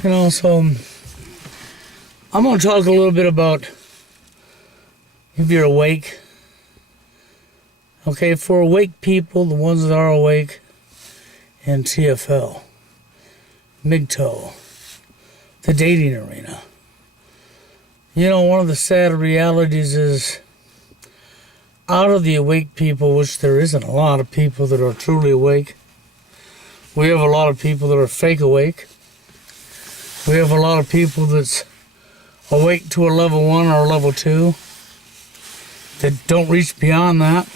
So I'm going to talk a little bit about if you're awake. Okay, for awake people, the ones that are awake, and TFL, MGTOW, the dating arena. One of the sad realities is out of the awake people, which there isn't a lot of people that are truly awake, we have a lot of people that are fake awake. We have a lot of people that's awake to a level 1 or a level 2 that don't reach beyond that.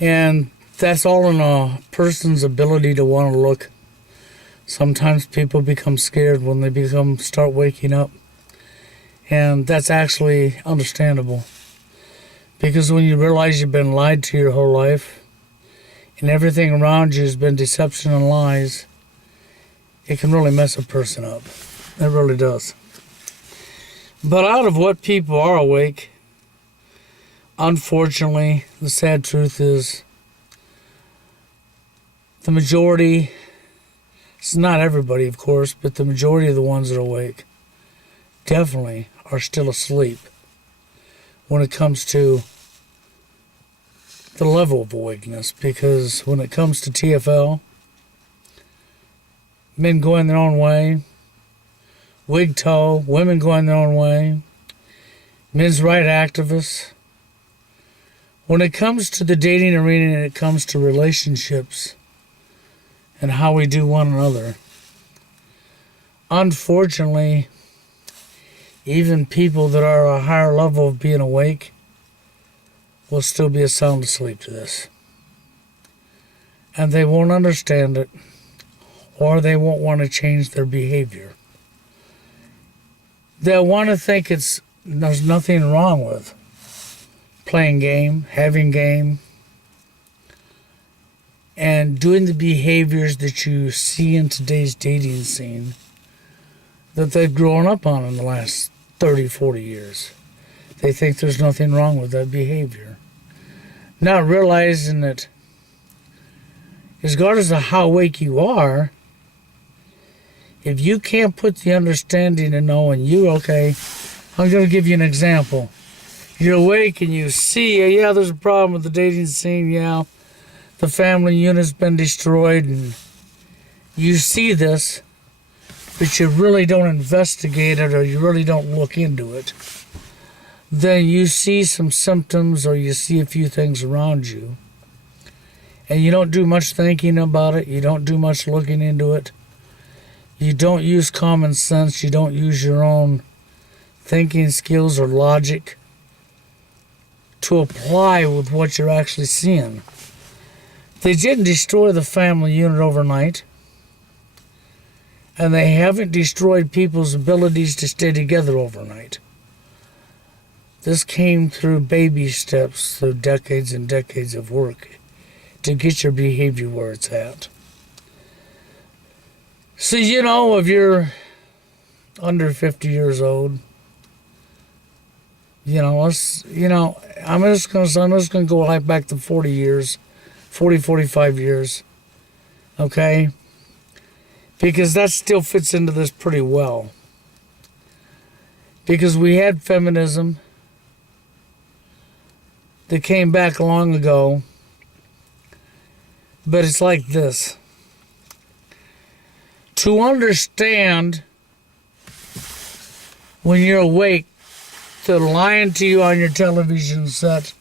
And that's all in a person's ability to want to look. Sometimes people become scared when they start waking up. And that's actually understandable. Because when you realize you've been lied to your whole life, and everything around you has been deception and lies, it can really mess a person up. It really does. But out of what people are awake, unfortunately, the sad truth is the majority, it's not everybody, of course, but the majority of the ones that are awake definitely are still asleep when it comes to the level of awakeness. Because when it comes to TFL, men going their own way, MGTOW, women going their own way, men's right activists. When it comes to the dating arena and it comes to relationships and how we do one another, unfortunately, even people that are a higher level of being awake will still be sound asleep to this. And they won't understand it, or they won't want to change their behavior. They'll want to think there's nothing wrong with playing game, having game, and doing the behaviors that you see in today's dating scene that they've grown up on in the last 30, 40 years. They think there's nothing wrong with that behavior. Not realizing that, regardless of how awake you are, if you can't put the understanding and knowing okay, I'm going to give you an example. You're awake and you see, there's a problem with the dating scene, the family unit's been destroyed, and you see this, but you really don't investigate it or you really don't look into it. Then you see some symptoms or you see a few things around you, and you don't do much thinking about it, you don't do much looking into it. You don't use common sense. You don't use your own thinking skills or logic to apply with what you're actually seeing. They didn't destroy the family unit overnight. And they haven't destroyed people's abilities to stay together overnight. This came through baby steps, through decades and decades of work to get your behavior where it's at. So, if you're under 50 years old, I'm just going to go right back to 40 years, 40, 45 years, okay? Because that still fits into this pretty well. Because we had feminism that came back long ago, but it's like this. To understand when you're awake, they're lying to you on your television set,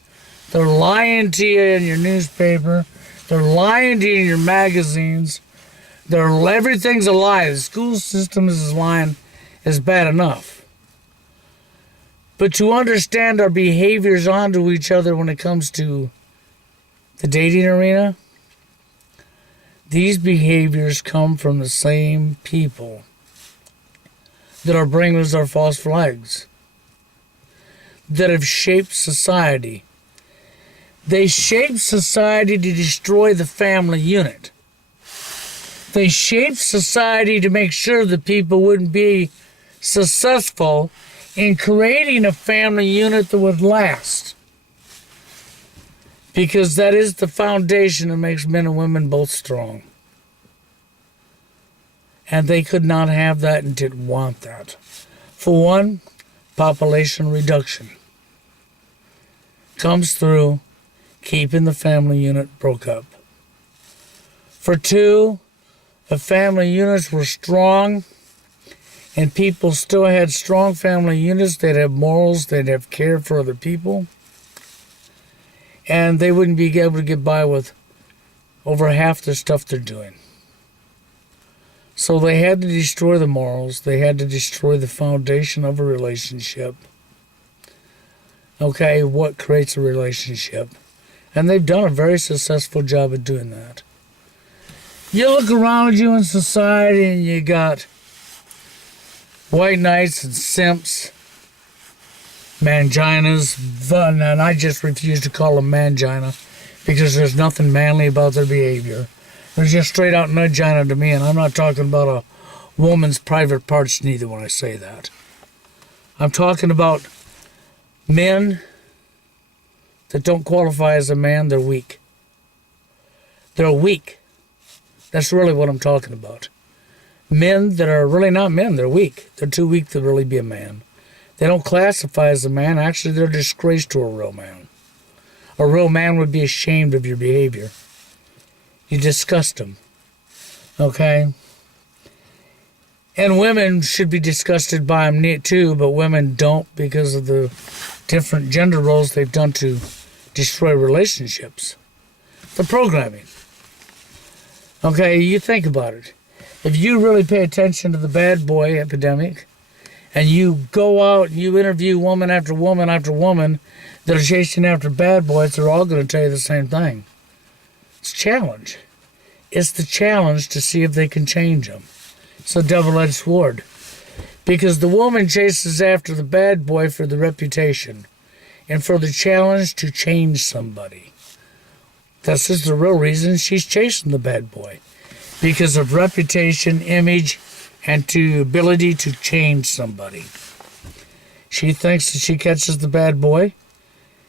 they're lying to you in your newspaper, they're lying to you in your magazines, everything's a lie. The school system is lying is bad enough. But to understand our behaviors onto each other when it comes to the dating arena, these behaviors come from the same people that are bringing us our false flags, that have shaped society. They shaped society to destroy the family unit. They shaped society to make sure that people wouldn't be successful in creating a family unit that would last. Because that is the foundation that makes men and women both strong. And they could not have that and didn't want that. For one, population reduction comes through keeping the family unit broke up. For two, if family units were strong and people still had strong family units, they'd have morals, they'd have care for other people, and they wouldn't be able to get by with over half the stuff they're doing. So they had to destroy the morals, they had to destroy the foundation of a relationship. Okay, what creates a relationship? And they've done a very successful job of doing that. You look around you in society and you got white knights and simps, manginas, and I just refuse to call them mangina because there's nothing manly about their behavior. They're just straight out nudgina to me, and I'm not talking about a woman's private parts neither when I say that. I'm talking about men that don't qualify as a man, they're weak. They're weak. That's really what I'm talking about. Men that are really not men, they're weak. They're too weak to really be a man. They don't classify as a man. Actually, they're a disgrace to a real man. A real man would be ashamed of your behavior. You disgust them. Okay? And women should be disgusted by them too, but women don't because of the different gender roles they've done to destroy relationships. The programming. Okay, you think about it. If you really pay attention to the bad boy epidemic, and you go out and you interview woman after woman after woman that are chasing after bad boys, they're all going to tell you the same thing. It's a challenge. It's the challenge to see if they can change them. It's a double-edged sword. Because the woman chases after the bad boy for the reputation and for the challenge to change somebody. This is the real reason she's chasing the bad boy. Because of reputation, image, and to ability to change somebody. She thinks that she catches the bad boy.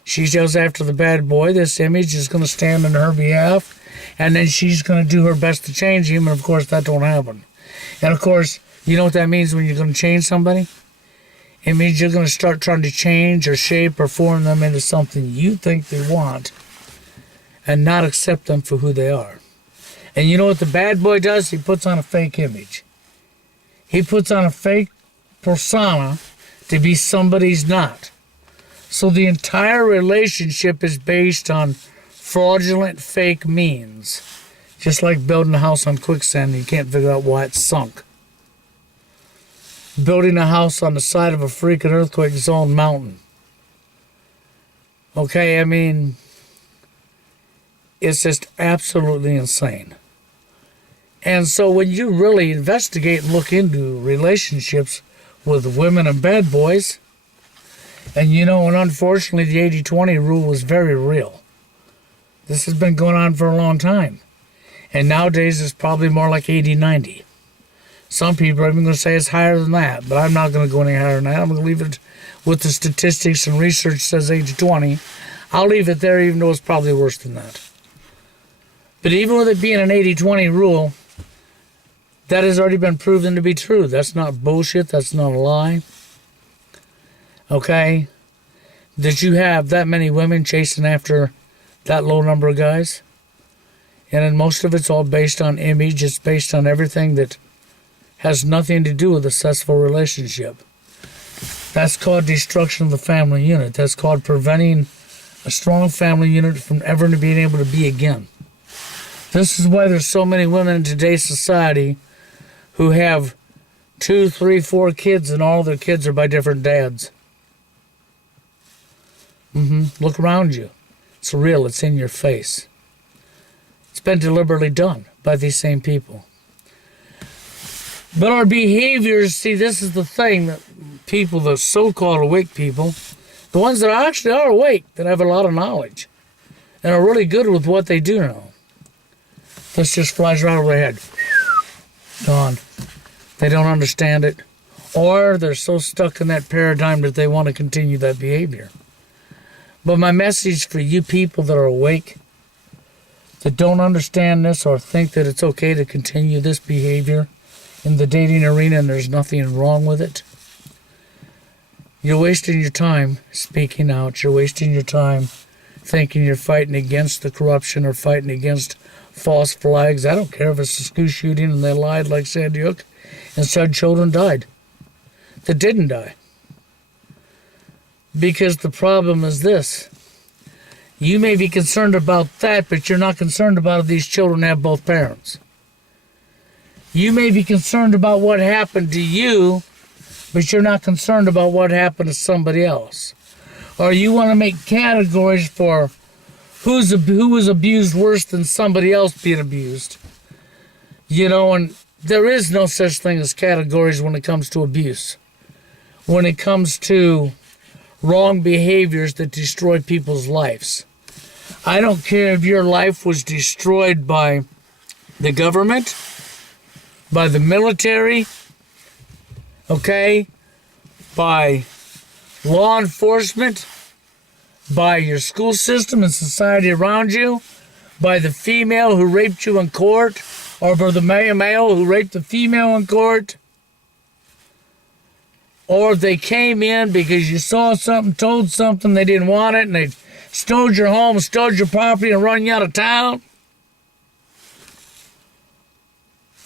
She goes after the bad boy. This image is going to stand on her behalf. And then she's going to do her best to change him. And, of course, that don't happen. And, of course, you know what that means when you're going to change somebody? It means you're going to start trying to change or shape or form them into something you think they want and not accept them for who they are. And you know what the bad boy does? He puts on a fake image. He puts on a fake persona to be somebody he's not. So the entire relationship is based on fraudulent fake means. Just like building a house on quicksand and you can't figure out why it's sunk. Building a house on the side of a freaking earthquake zone mountain. Okay, I mean, it's just absolutely insane. And so when you really investigate and look into relationships with women and bad boys, and you know, and unfortunately the 80-20 rule was very real. This has been going on for a long time. And nowadays it's probably more like 80-90. Some people are even going to say it's higher than that, but I'm not going to go any higher than that. I'm going to leave it with the statistics and research says 80-20. I'll leave it there even though it's probably worse than that. But even with it being an 80-20 rule, that has already been proven to be true. That's not bullshit. That's not a lie. Okay? That you have that many women chasing after that low number of guys. And then most of it's all based on image. It's based on everything that has nothing to do with a successful relationship. That's called destruction of the family unit. That's called preventing a strong family unit from ever being able to be again. This is why there's so many women in today's society who have 2, 3, 4 kids and all their kids are by different dads. Look around you. It's real. It's in your face. It's been deliberately done by these same people. But our behaviors, see, this is the thing that people, the so-called awake people, the ones that actually are awake, that have a lot of knowledge and are really good with what they do know. This just flies right over their head. Gone. They don't understand it. Or they're so stuck in that paradigm that they want to continue that behavior. But my message for you people that are awake, that don't understand this or think that it's okay to continue this behavior in the dating arena, and there's nothing wrong with it. You're wasting your time speaking out. You're wasting your time thinking you're fighting against the corruption or fighting against false flags. I don't care if it's a school shooting and they lied like Sandy Hook and said children died that didn't die. Because the problem is this. You may be concerned about that, but you're not concerned about if these children have both parents. You may be concerned about what happened to you, but you're not concerned about what happened to somebody else. Or you want to make categories for who was abused worse than somebody else being abused. You know, and there is no such thing as categories when it comes to abuse. When it comes to wrong behaviors that destroy people's lives. I don't care if your life was destroyed by the government, by the military, okay, by law enforcement, by your school system and society around you, by the female who raped you in court, or by the male who raped the female in court, or if they came in because you saw something, told something, they didn't want it, and they stole your home, stole your property, and run you out of town.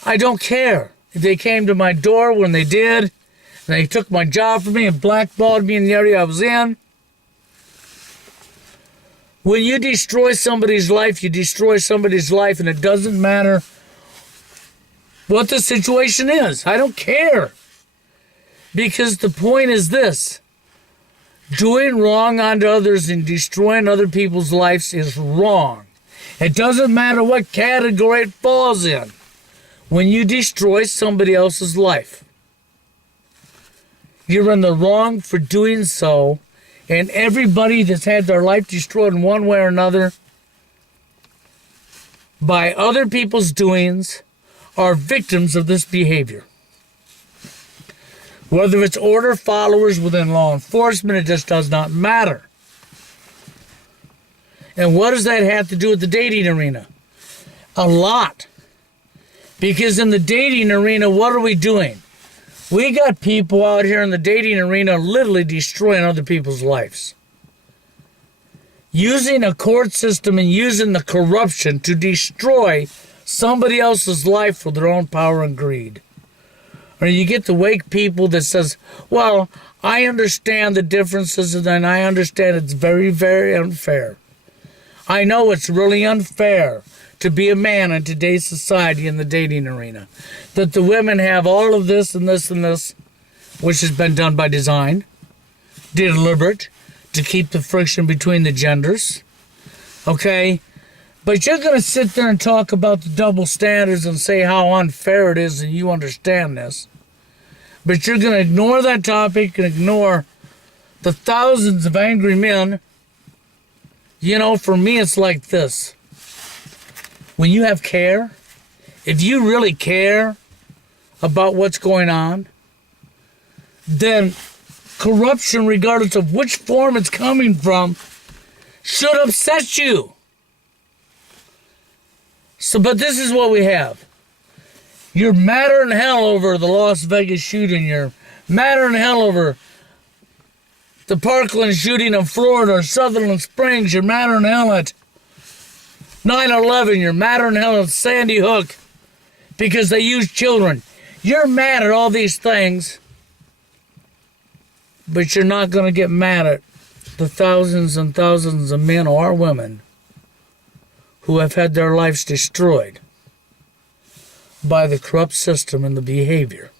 I don't care if they came to my door when they did, and they took my job from me and blackballed me in the area I was in. When you destroy somebody's life, you destroy somebody's life, and it doesn't matter what the situation is. I don't care. Because the point is this. Doing wrong unto others and destroying other people's lives is wrong. It doesn't matter what category it falls in. When you destroy somebody else's life, you're in the wrong for doing so. And everybody that's had their life destroyed in one way or another by other people's doings are victims of this behavior. Whether it's order followers within law enforcement, it just does not matter. And what does that have to do with the dating arena? A lot. Because in the dating arena, what are we doing? We got people out here in the dating arena literally destroying other people's lives. Using a court system and using the corruption to destroy somebody else's life for their own power and greed. Or you get the wake people that says, well, I understand the differences and I understand it's very, very unfair. I know it's really unfair to be a man in today's society in the dating arena. That the women have all of this and this and this, which has been done by design, deliberate, to keep the friction between the genders. Okay? But you're going to sit there and talk about the double standards and say how unfair it is and you understand this. But you're going to ignore that topic and ignore the thousands of angry men. You know, for me, it's like this. When you have care, if you really care about what's going on, then corruption, regardless of which form it's coming from, should upset you. So, but this is what we have. You're madder than hell over the Las Vegas shooting. You're madder than hell over the Parkland shooting in Florida or Sutherland Springs. You're madder than hell at 9/11, you're madder than hell at Sandy Hook because they used children. You're mad at all these things, but you're not going to get mad at the thousands and thousands of men or women who have had their lives destroyed by the corrupt system and the behavior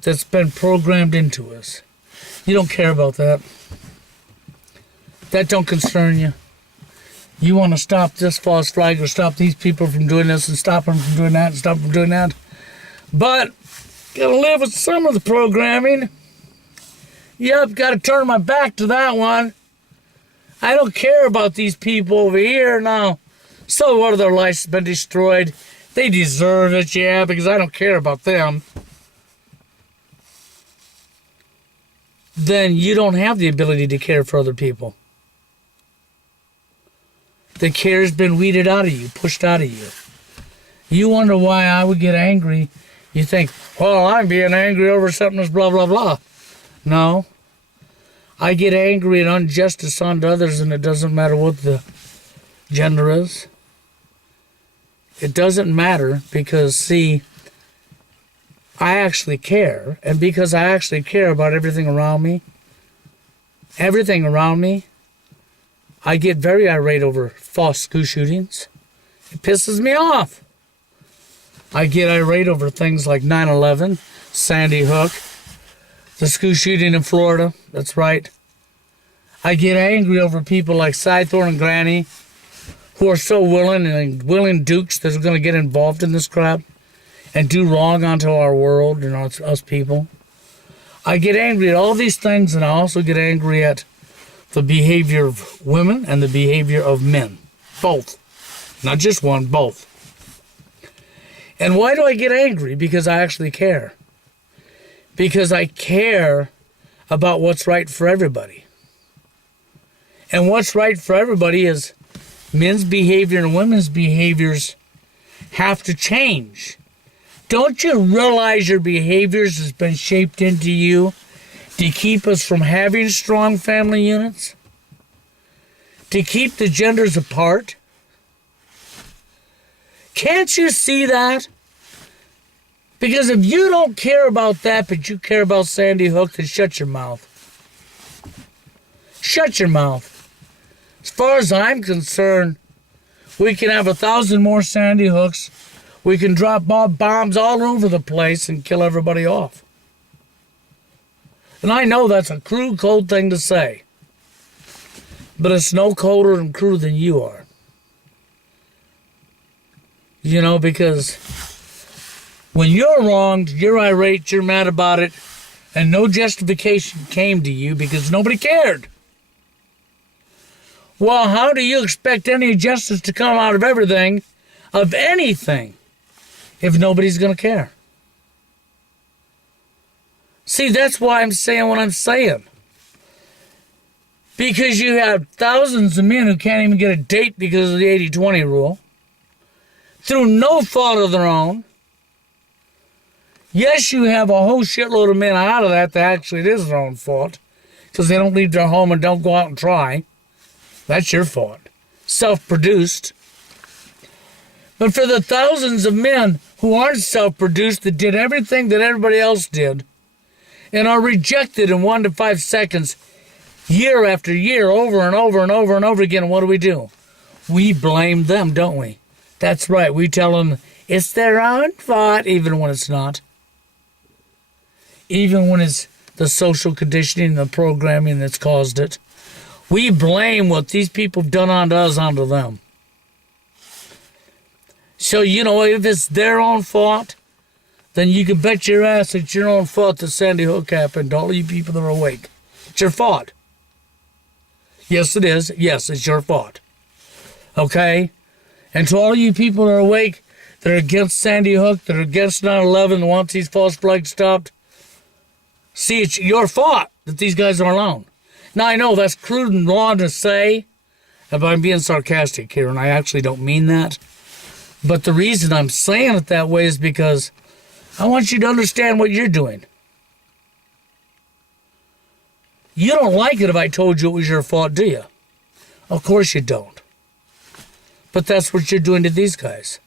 that's been programmed into us. You don't care about that. That don't concern you. You want to stop this false flag or stop these people from doing this and stop them from doing that and stop them from doing that. But, gotta live with some of the programming. Yep, gotta turn my back to that one. I don't care about these people over here now. So what, their lives been destroyed? They deserve it, yeah, because I don't care about them. Then you don't have the ability to care for other people. The care's been weeded out of you, pushed out of you. You wonder why I would get angry You think, well, I'm being angry over something that's blah, blah, blah. No. I get angry at injustice unto others, and it doesn't matter what the gender is. It doesn't matter because, see, I actually care. And because I actually care about everything around me, I get very irate over false school shootings. It pisses me off. I get irate over things like 9/11, Sandy Hook, the school shooting in Florida. That's right. I get angry over people like Cythorn and Granny, who are so willing dukes that are going to get involved in this crap and do wrong onto our world and us people. I get angry at all these things, and I also get angry at the behavior of women and the behavior of men. Both. Not just one, both. And why do I get angry? Because I actually care. Because I care about what's right for everybody. And what's right for everybody is men's behavior and women's behaviors have to change. Don't you realize your behaviors has been shaped into you to keep us from having strong family units? To keep the genders apart? Can't you see that? Because if you don't care about that, but you care about Sandy Hook, then shut your mouth. Shut your mouth. As far as I'm concerned, we can have 1,000 more Sandy Hooks. We can drop bombs all over the place and kill everybody off. And I know that's a crude, cold thing to say. But it's no colder and crude than you are. You know, because when you're wronged, you're irate, you're mad about it, and no justification came to you because nobody cared. Well, how do you expect any justice to come out of everything, of anything, if nobody's going to care? See, that's why I'm saying what I'm saying. Because you have thousands of men who can't even get a date because of the 80-20 rule, through no fault of their own. Yes, you have a whole shitload of men out of that actually it is their own fault, because they don't leave their home and don't go out and try. That's your fault. Self-produced. But for the thousands of men who aren't self-produced, that did everything that everybody else did, and are rejected in 1 to 5 seconds, year after year, over and over and over and over again, what do? We blame them, don't we? That's right. We tell them it's their own fault, even when it's not. Even when it's the social conditioning, the programming that's caused it. We blame what these people have done unto us onto them. So, you know, if it's their own fault, then you can bet your ass it's your own fault that Sandy Hook happened to all you people that are awake. It's your fault. Yes, it is. Yes, it's your fault. Okay? And to all you people that are awake, that are against Sandy Hook, that are against 9/11, that want these false flags stopped, see, it's your fault that these guys are alone. Now, I know that's crude and wrong to say, but I'm being sarcastic here, and I actually don't mean that. But the reason I'm saying it that way is because I want you to understand what you're doing. You don't like it if I told you it was your fault, do you? Of course you don't. But that's what you're doing to these guys.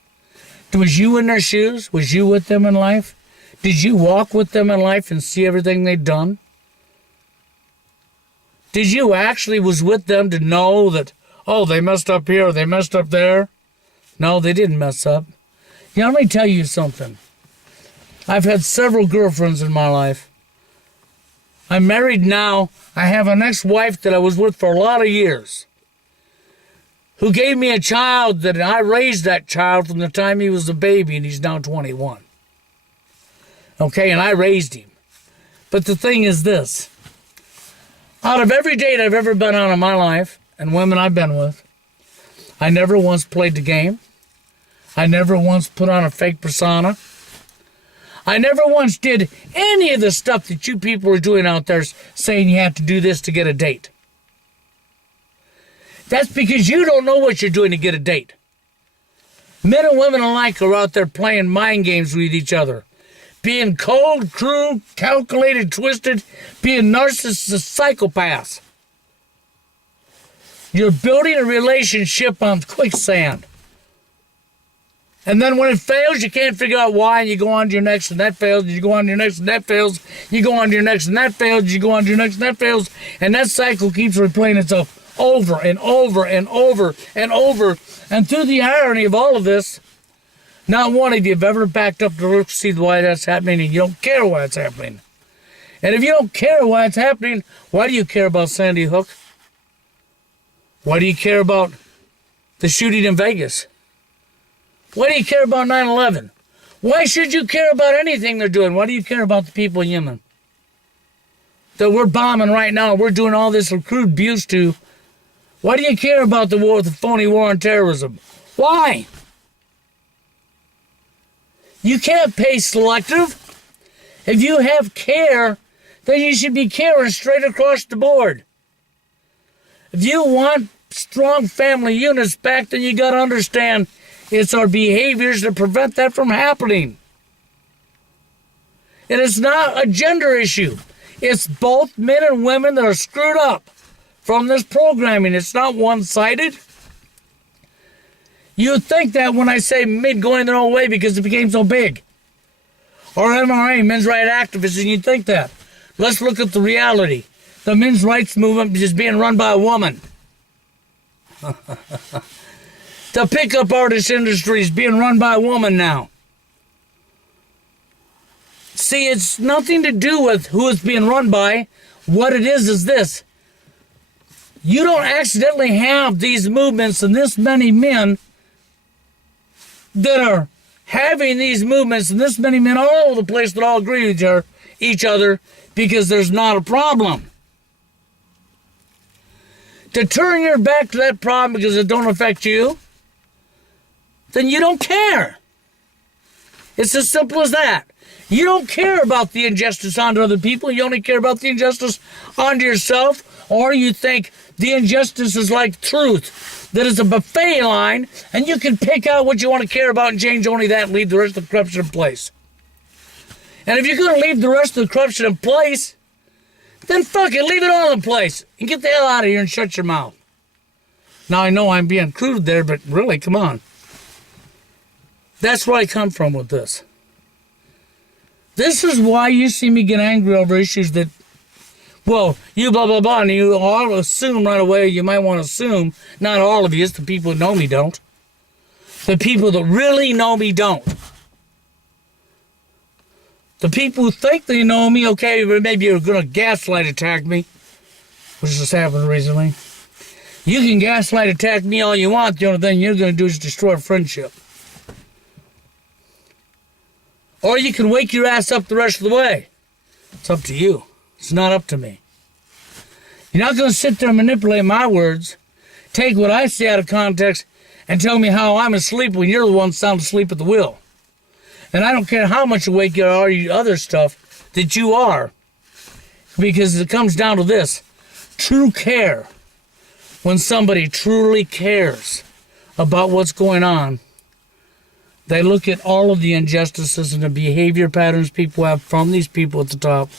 Was you in their shoes? Was you with them in life? Did you walk with them in life and see everything they'd done? Did you actually was with them to know that, oh, they messed up here, they messed up there? No, they didn't mess up. You know, let me tell you something. I've had several girlfriends in my life. I'm married now. I have an ex-wife that I was with for a lot of years, who gave me a child that I raised that child from the time he was a baby, and he's now 21. Okay, and I raised him. But the thing is this. Out of every date I've ever been on in my life, and women I've been with, I never once played the game. I never once put on a fake persona. I never once did any of the stuff that you people are doing out there saying you have to do this to get a date. That's because you don't know what you're doing to get a date. Men and women alike are out there playing mind games with each other. being cold, cruel, calculated, twisted, being narcissistic psychopaths. You're building a relationship on quicksand. And then when it fails, you can't figure out why, and you go on to your next, and that fails, and you go on to your next, and that fails. You go on to your next, and that fails, you go on to your next, and that fails. And that cycle keeps replaying itself over and over and over and over. And through the irony of all of this, not one of you have ever backed up to look to see why that's happening, and you don't care why it's happening. And if you don't care why it's happening, why do you care about Sandy Hook? Why do you care about the shooting in Vegas? Why do you care about 9/11? Why should you care about anything they're doing? Why do you care about the people in Yemen that we're bombing right now? We're doing all this crude abuse to. Why do you care about the war, the phony war on terrorism? Why? You can't pay selective. If you have care, then you should be caring straight across the board. If you want strong family units back, then you got to understand it's our behaviors that prevent that from happening. And it's not a gender issue. It's both men and women that are screwed up from this programming. It's not one-sided. You think that when I say men going their own way because it became so big. Or MRA, men's rights activists, and you think that. Let's look at the reality. The men's rights movement is being run by a woman. The pickup artist industry is being run by a woman now. See, it's nothing to do with who it's being run by. What it is this. You don't accidentally have these movements and this many men that are having these movements and this many men all over the place that all agree with each other because there's not a problem. To turn your back to that problem because it don't affect you, then you don't care. It's as simple as that. You don't care about the injustice onto other people. You only care about the injustice onto yourself, or you think the injustice is like truth, that is a buffet line, and you can pick out what you want to care about and change only that and leave the rest of the corruption in place. And if you're going to leave the rest of the corruption in place, then fuck it, leave it all in place and get the hell out of here and shut your mouth. Now, I know I'm being crude there, but really, come on. That's where I come from with this. This is why you see me get angry over issues that, well, you blah, blah, blah, and you all assume right away, you might want to assume, not all of you, it's the people that know me don't. The people that really know me don't. The people who think they know me, okay, maybe you're going to gaslight attack me, which just happened recently. You can gaslight attack me all you want, the only thing you're going to do is destroy a friendship. Or you can wake your ass up the rest of the way. It's up to you. It's not up to me. You're not going to sit there and manipulate my words, take what I say out of context, and tell me how I'm asleep when you're the one sound asleep at the wheel. And I don't care how much awake you are, you other stuff that you are. Because it comes down to this. True care. When somebody truly cares about what's going on, they look at all of the injustices and the behavior patterns people have from these people at the top.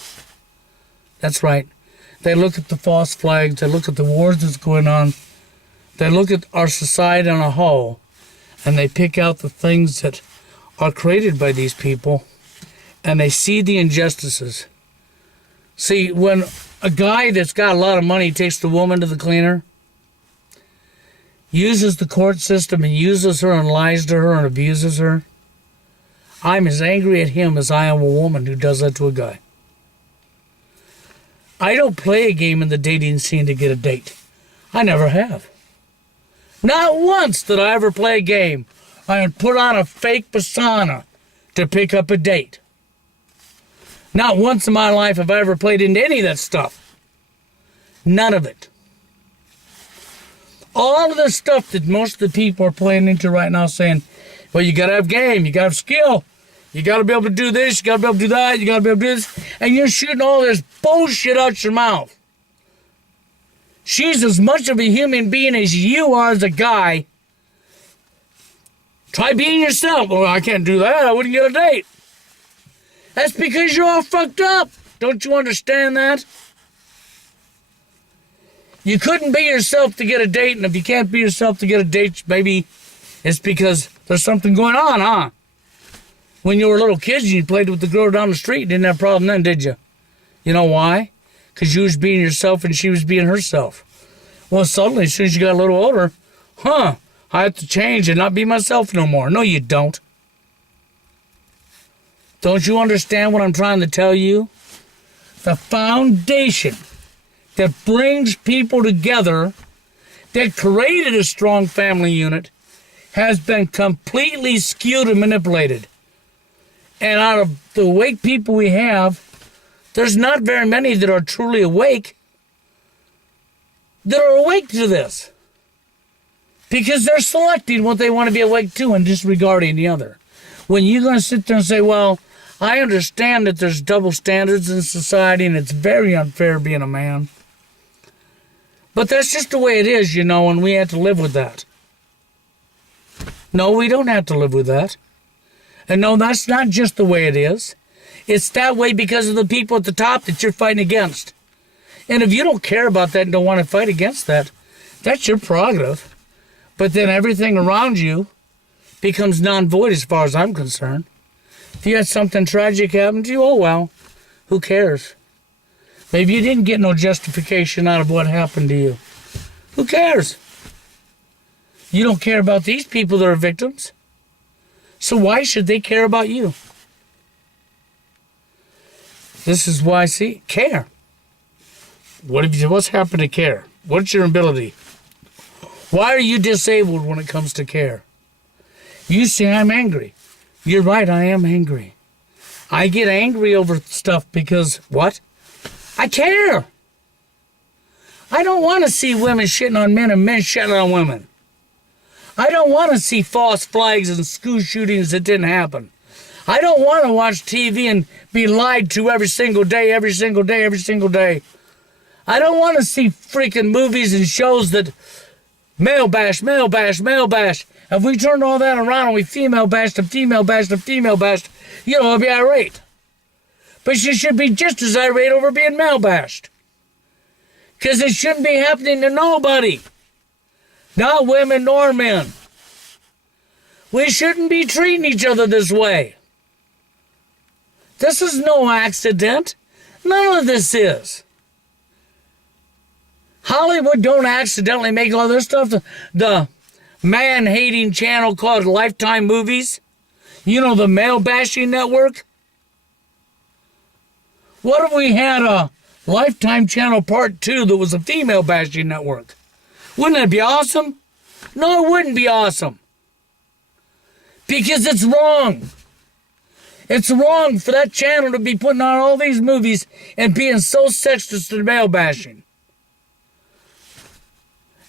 That's right. They look at the false flags. They look at the wars that's going on. They look at our society on a whole, and they pick out the things that are created by these people, and they see the injustices. See, when a guy that's got a lot of money takes the woman to the cleaner, uses the court system and uses her and lies to her and abuses her, I'm as angry at him as I am a woman who does that to a guy. I don't play a game in the dating scene to get a date. I never have. Not once did I ever play a game and put on a fake persona to pick up a date. Not once in my life have I ever played into any of that stuff. None of it. All of the stuff that most of the people are playing into right now saying, well, you got to have game, you got to have skill, you got to be able to do this, you got to be able to do that, you got to be able to do this, and you're shooting all this bullshit out your mouth. She's as much of a human being as you are as a guy. Try being yourself. Well, I can't do that. I wouldn't get a date. That's because you're all fucked up. Don't you understand that? You couldn't be yourself to get a date, and if you can't be yourself to get a date, maybe it's because there's something going on, huh? When you were little kids and you played with the girl down the street, didn't have a problem then, did you? You know why? Because you was being yourself and she was being herself. Well, suddenly, as soon as you got a little older, I have to change and not be myself no more. No, you don't. Don't you understand what I'm trying to tell you? The foundation that brings people together, that created a strong family unit, has been completely skewed and manipulated. And out of the awake people we have, there's not very many that are truly awake that are awake to this. Because they're selecting what they want to be awake to and disregarding the other. When you're going to sit there and say, well, I understand that there's double standards in society and it's very unfair being a man. But that's just the way it is, and we have to live with that. No, we don't have to live with that. And no, that's not just the way it is. It's that way because of the people at the top that you're fighting against. And if you don't care about that and don't want to fight against that, that's your prerogative. But then everything around you becomes non-void as far as I'm concerned. If you had something tragic happen to you, oh well, who cares? Maybe you didn't get no justification out of what happened to you. Who cares? You don't care about these people that are victims. So why should they care about you? This is why, care. What's happened to care? What's your ability? Why are you disabled when it comes to care? You say, I'm angry. You're right, I am angry. I get angry over stuff because, what? I care. I don't want to see women shitting on men and men shitting on women. I don't want to see false flags and school shootings that didn't happen. I don't want to watch TV and be lied to every single day. I don't want to see freaking movies and shows that male bash. If we turned all that around and we female bashed, I'll be irate. But you should be just as irate over being male bashed. Because it shouldn't be happening to nobody. Not women nor men. We shouldn't be treating each other this way. This is no accident. None of this is. Hollywood don't accidentally make all this stuff. The man-hating channel called Lifetime Movies. The male-bashing network. What if we had a Lifetime Channel Part 2 that was a female-bashing network? Wouldn't that be awesome? No, it wouldn't be awesome. Because it's wrong. It's wrong for that channel to be putting on all these movies and being so sexist and male bashing.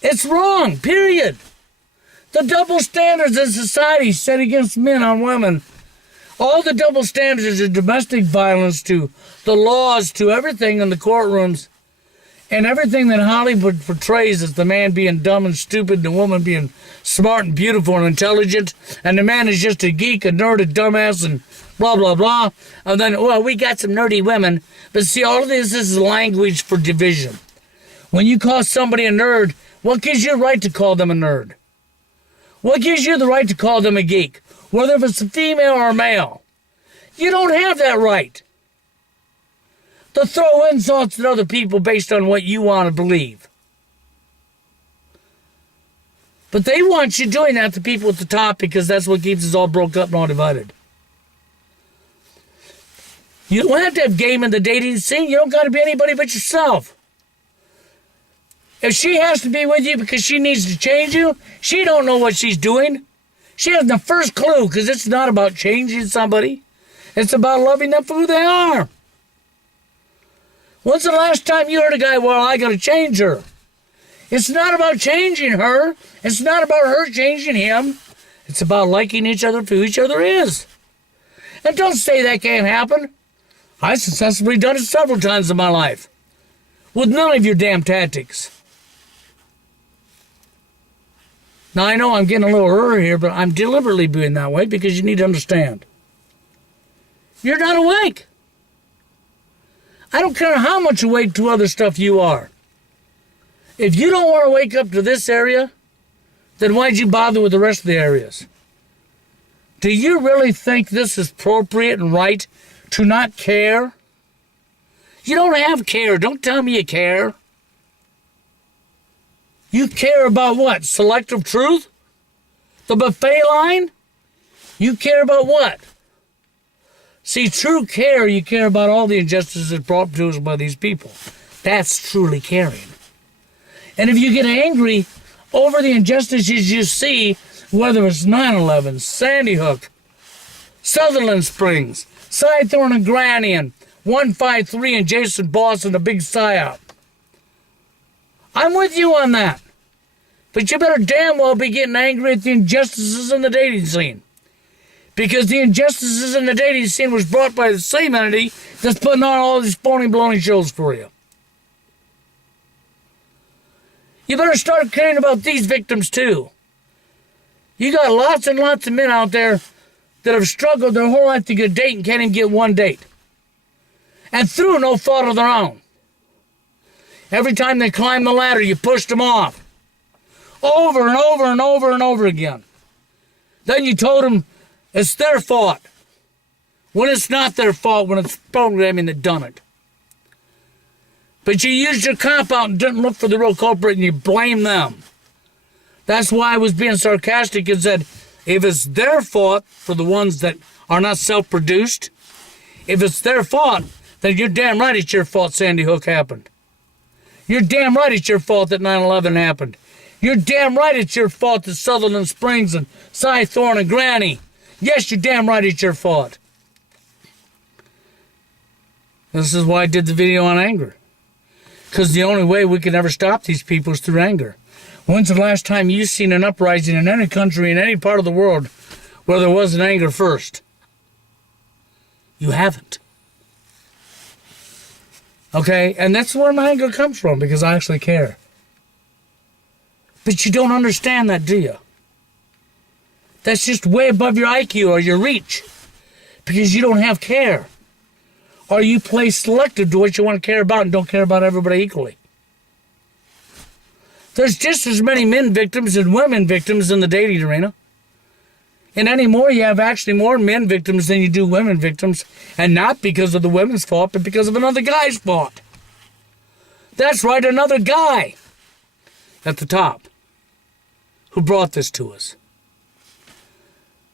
It's wrong, period. The double standards in society set against men on women. All the double standards of domestic violence to the laws to everything in the courtrooms. And everything that Hollywood portrays as the man being dumb and stupid, and the woman being smart and beautiful and intelligent, and the man is just a geek, a nerd, a dumbass, and blah, blah, blah. And then, we got some nerdy women. But see, all of this is language for division. When you call somebody a nerd, what gives you the right to call them a nerd? What gives you the right to call them a geek? Whether if it's a female or a male. You don't have that right. To throw insults at other people based on what you want to believe. But they want you doing that to people at the top because that's what keeps us all broke up and all divided. You don't have to have game in the dating scene. You don't got to be anybody but yourself. If she has to be with you because she needs to change you, she don't know what she's doing. She hasn't the first clue because it's not about changing somebody. It's about loving them for who they are. When's the last time you heard a guy, I got to change her? It's not about changing her. It's not about her changing him. It's about liking each other for who each other is. And don't say that can't happen. I've successfully done it several times in my life. With none of your damn tactics. Now, I know I'm getting a little early here, but I'm deliberately being that way because you need to understand. You're not awake. I don't care how much awake to other stuff you are. If you don't want to wake up to this area, then why'd you bother with the rest of the areas? Do you really think this is appropriate and right to not care? You don't have care. Don't tell me you care. You care about what? Selective truth? The buffet line? You care about what? See, true care, you care about all the injustices brought to us by these people. That's truly caring. And if you get angry over the injustices you see, whether it's 9/11, Sandy Hook, Sutherland Springs, Cy Thorne and Granny, and 153 and Jason Boss and the big psyop, I'm with you on that. But you better damn well be getting angry at the injustices in the dating scene. Because the injustices in the dating scene was brought by the same entity that's putting on all these phony baloney shows for you. You better start caring about these victims too. You got lots and lots of men out there that have struggled their whole life to get a date and can't even get one date. And through no fault of their own. Every time they climb the ladder, you pushed them off. Over and over and over and over again. Then you told them it's their fault. When it's not their fault, when it's programming that done it. But you used your cop out and didn't look for the real culprit and you blame them. That's why I was being sarcastic and said, if it's their fault for the ones that are not self-produced, if it's their fault, then you're damn right it's your fault Sandy Hook happened. You're damn right it's your fault that 9/11 happened. You're damn right it's your fault that Sutherland Springs and Cy Thorne and Granny. Yes, you're damn right it's your fault. This is why I did the video on anger. Because the only way we can ever stop these people is through anger. When's the last time you've seen an uprising in any country, in any part of the world, where there wasn't anger first? You haven't. Okay? And that's where my anger comes from, because I actually care. But you don't understand that, do you? That's just way above your IQ or your reach. Because you don't have care. Or you play selective to what you want to care about and don't care about everybody equally. There's just as many men victims as women victims in the dating arena. And anymore, you have actually more men victims than you do women victims. And not because of the women's fault, but because of another guy's fault. That's right, another guy at the top who brought this to us.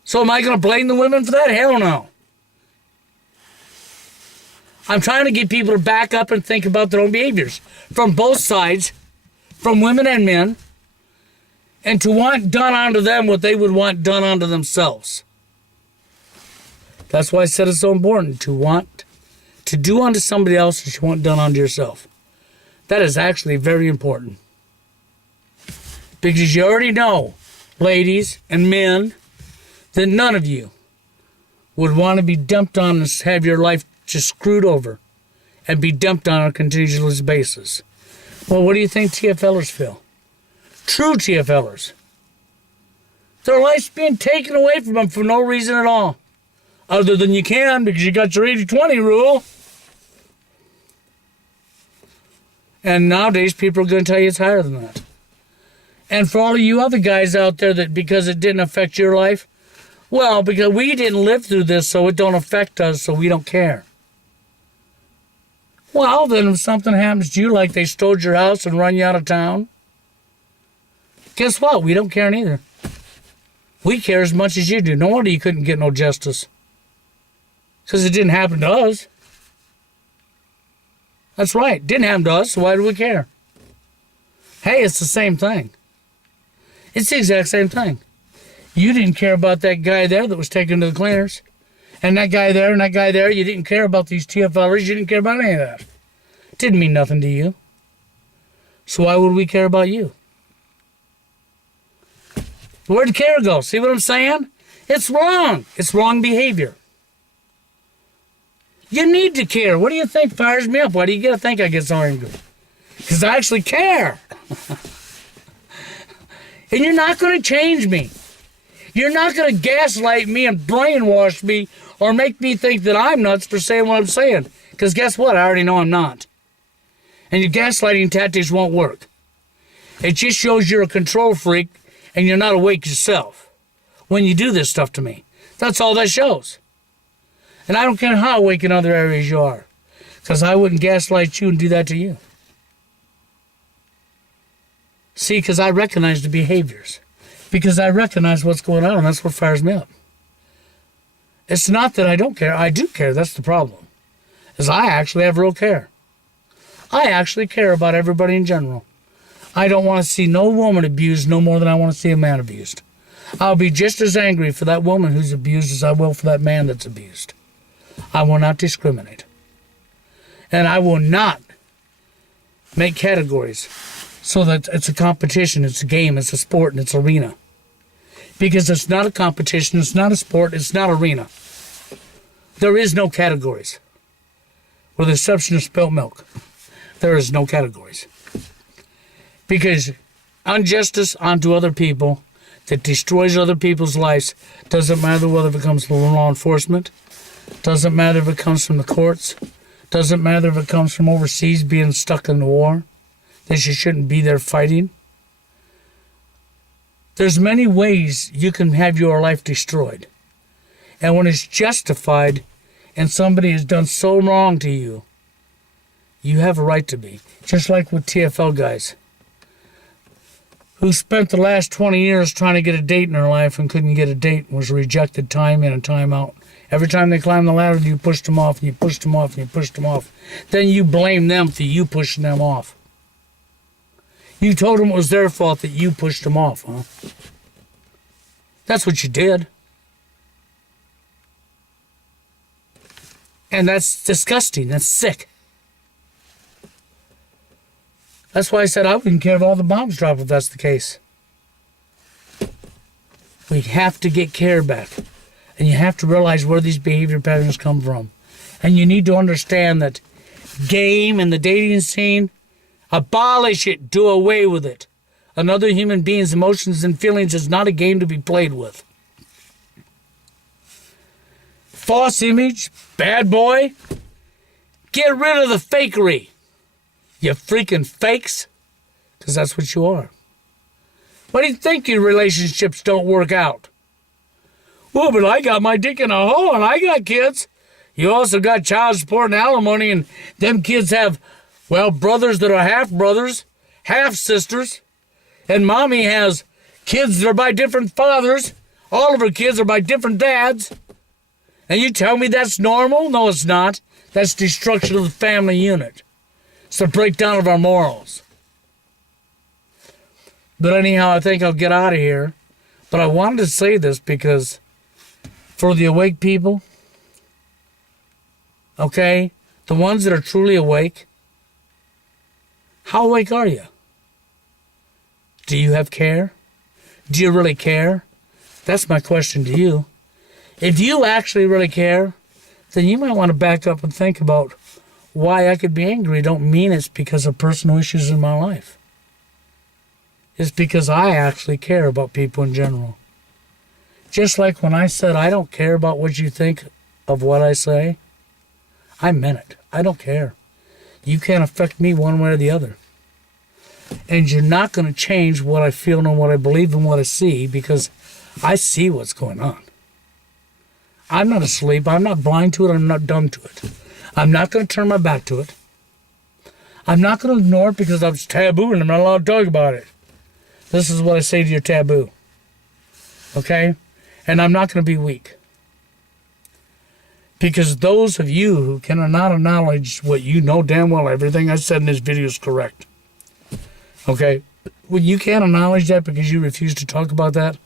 So am I going to blame the women for that? Hell no. I'm trying to get people to back up and think about their own behaviors from both sides, from women and men, and to want done unto them what they would want done unto themselves. That's why I said it's so important to want to do unto somebody else what you want done unto yourself. That is actually very important. Because you already know, ladies and men, that none of you would want to be dumped on and have your life just screwed over and be dumped on a continuous basis. Well, what do you think TFLers feel? True TFLers. Their life's being taken away from them for no reason at all. Other than you can because you got your 80-20 rule. And nowadays people are going to tell you it's higher than that. And for all of you other guys out there that because it didn't affect your life, well, because we didn't live through this, so it don't affect us, so we don't care. Well, then if something happens to you, like they stole your house and run you out of town, guess what? We don't care neither. We care as much as you do. No wonder you couldn't get no justice. Because it didn't happen to us. That's right. It didn't happen to us, so why do we care? Hey, it's the same thing. It's the exact same thing. You didn't care about that guy there that was taken to the cleaners. And that guy there and that guy there. You didn't care about these TFLers. You didn't care about any of that. It didn't mean nothing to you. So why would we care about you? Where'd care go? See what I'm saying? It's wrong. It's wrong behavior. You need to care. What do you think fires me up? Why do you get to think I get so angry? Because I actually care. And you're not going to change me. You're not going to gaslight me and brainwash me or make me think that I'm nuts for saying what I'm saying. Because guess what? I already know I'm not. And your gaslighting tactics won't work. It just shows you're a control freak and you're not awake yourself when you do this stuff to me. That's all that shows. And I don't care how awake in other areas you are, because I wouldn't gaslight you and do that to you. See, because I recognize the behaviors. Because I recognize what's going on, and that's what fires me up. It's not that I don't care. I do care. That's the problem. Is I actually have real care. I actually care about everybody in general. I don't want to see no woman abused no more than I want to see a man abused. I'll be just as angry for that woman who's abused as I will for that man that's abused. I will not discriminate. And I will not make categories so that it's a competition, it's a game, it's a sport, and it's arena. Because it's not a competition, it's not a sport, it's not arena. There is no categories. With the exception of spilt milk, there is no categories. Because injustice onto other people that destroys other people's lives doesn't matter whether it comes from law enforcement, doesn't matter if it comes from the courts, doesn't matter if it comes from overseas being stuck in the war, that you shouldn't be there fighting. There's many ways you can have your life destroyed. And when it's justified and somebody has done so wrong to you, you have a right to be. Just like with TFL guys who spent the last 20 years trying to get a date in their life and couldn't get a date and was rejected time in and time out. Every time they climbed the ladder, you pushed them off, and you pushed them off, and you pushed them off. Then you blame them for you pushing them off. You told them it was their fault that you pushed them off, huh? That's what you did. And that's disgusting. That's sick. That's why I said I wouldn't care if all the bombs drop if that's the case. We have to get care back. And you have to realize where these behavior patterns come from. And you need to understand that game and the dating scene, abolish it, do away with it. Another human being's emotions and feelings is not a game to be played with. False image, bad boy, get rid of the fakery. You freaking fakes, because that's what you are. Why do you think your relationships don't work out? Well, but I got my dick in a hole and I got kids. You also got child support and alimony, and them kids have, well, brothers that are half brothers, half sisters, and mommy has kids that are by different fathers. All of her kids are by different dads. And you tell me that's normal? No, it's not. That's destruction of the family unit. It's a breakdown of our morals. But anyhow, I think I'll get out of here. But I wanted to say this because for the awake people, okay, the ones that are truly awake, how awake are you? Do you have care? Do you really care? That's my question to you. If you actually really care, then you might want to back up and think about why I could be angry. Don't mean it's because of personal issues in my life. It's because I actually care about people in general. Just like when I said I don't care about what you think of what I say, I meant it. I don't care. You can't affect me one way or the other. And you're not going to change what I feel and what I believe and what I see, because I see what's going on. I'm not asleep. I'm not blind to it. I'm not dumb to it. I'm not going to turn my back to it. I'm not going to ignore it because it's taboo and I'm not allowed to talk about it. This is what I say to your taboo. Okay? And I'm not going to be weak. Because those of you who cannot acknowledge what you know damn well, everything I said in this video is correct. Okay? When you can't acknowledge that because you refuse to talk about that,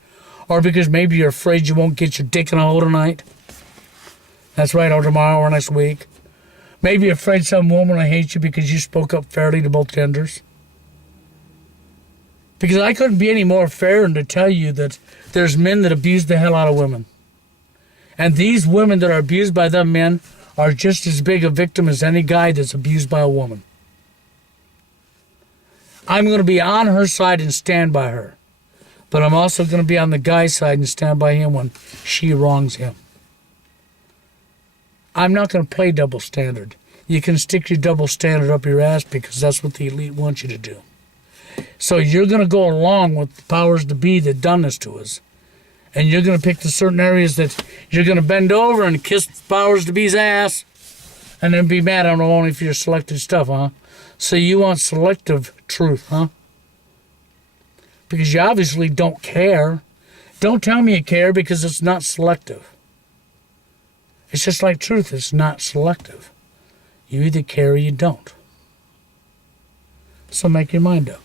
or because maybe you're afraid you won't get your dick in a hole tonight. That's right, or tomorrow or next week. Maybe you're afraid some woman will hate you because you spoke up fairly to both genders. Because I couldn't be any more fair than to tell you that there's men that abuse the hell out of women. And these women that are abused by them men are just as big a victim as any guy that's abused by a woman. I'm going to be on her side and stand by her. But I'm also going to be on the guy's side and stand by him when she wrongs him. I'm not going to play double standard. You can stick your double standard up your ass because that's what the elite want you to do. So you're going to go along with the powers to be that done this to us. And you're going to pick the certain areas that you're going to bend over and kiss the powers to be's ass. And then be mad on them only for your selected stuff, huh? So you want selective truth, huh? Because you obviously don't care. Don't tell me you care because it's not selective. It's just like truth. It's not selective. You either care or you don't. So make your mind up.